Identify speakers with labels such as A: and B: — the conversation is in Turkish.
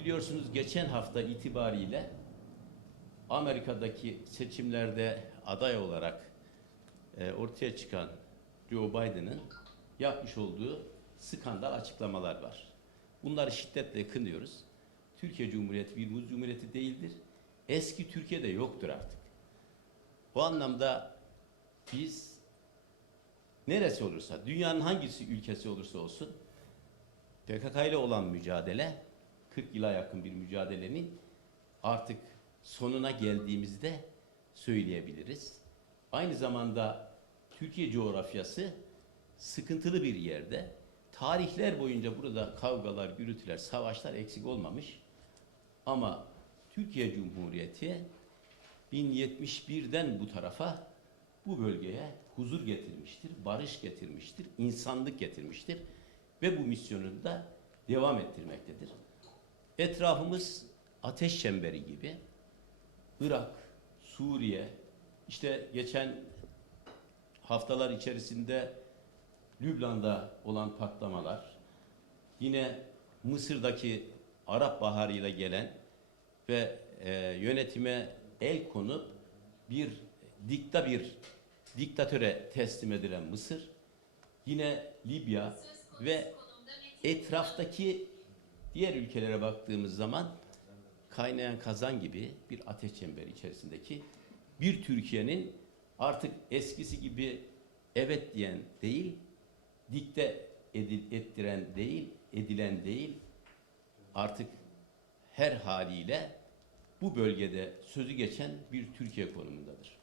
A: Biliyorsunuz geçen hafta itibariyle Amerika'daki seçimlerde aday olarak e, ortaya çıkan Joe Biden'ın yapmış olduğu skandal açıklamalar var. Bunları şiddetle kınıyoruz. Türkiye Cumhuriyeti bir muz cumhuriyeti değildir. Eski Türkiye'de yoktur artık. Bu anlamda biz neresi olursa, dünyanın hangisi ülkesi olursa olsun PKK ile olan mücadele 40 yıla yakın bir mücadelenin artık sonuna geldiğimizde söyleyebiliriz. Aynı zamanda Türkiye coğrafyası sıkıntılı bir yerde. Tarihler boyunca burada kavgalar, gürültüler, savaşlar eksik olmamış. Ama Türkiye Cumhuriyeti 1071'den bu tarafa bu bölgeye huzur getirmiştir, barış getirmiştir, insanlık getirmiştir ve bu misyonunu da devam ettirmektedir. Etrafımız ateş çemberi gibi. Irak, Suriye, işte geçen haftalar içerisinde Lübnan'da olan patlamalar, yine Mısır'daki Arap Baharı'yla gelen ve e, yönetime el konup bir dikta bir diktatöre teslim edilen Mısır, yine Libya ve etraftaki diğer ülkelere baktığımız zaman kaynayan kazan gibi bir ateş çemberi içerisindeki bir Türkiye'nin artık eskisi gibi evet diyen değil, dikte edil, ettiren değil, edilen değil, artık her haliyle bu bölgede sözü geçen bir Türkiye konumundadır.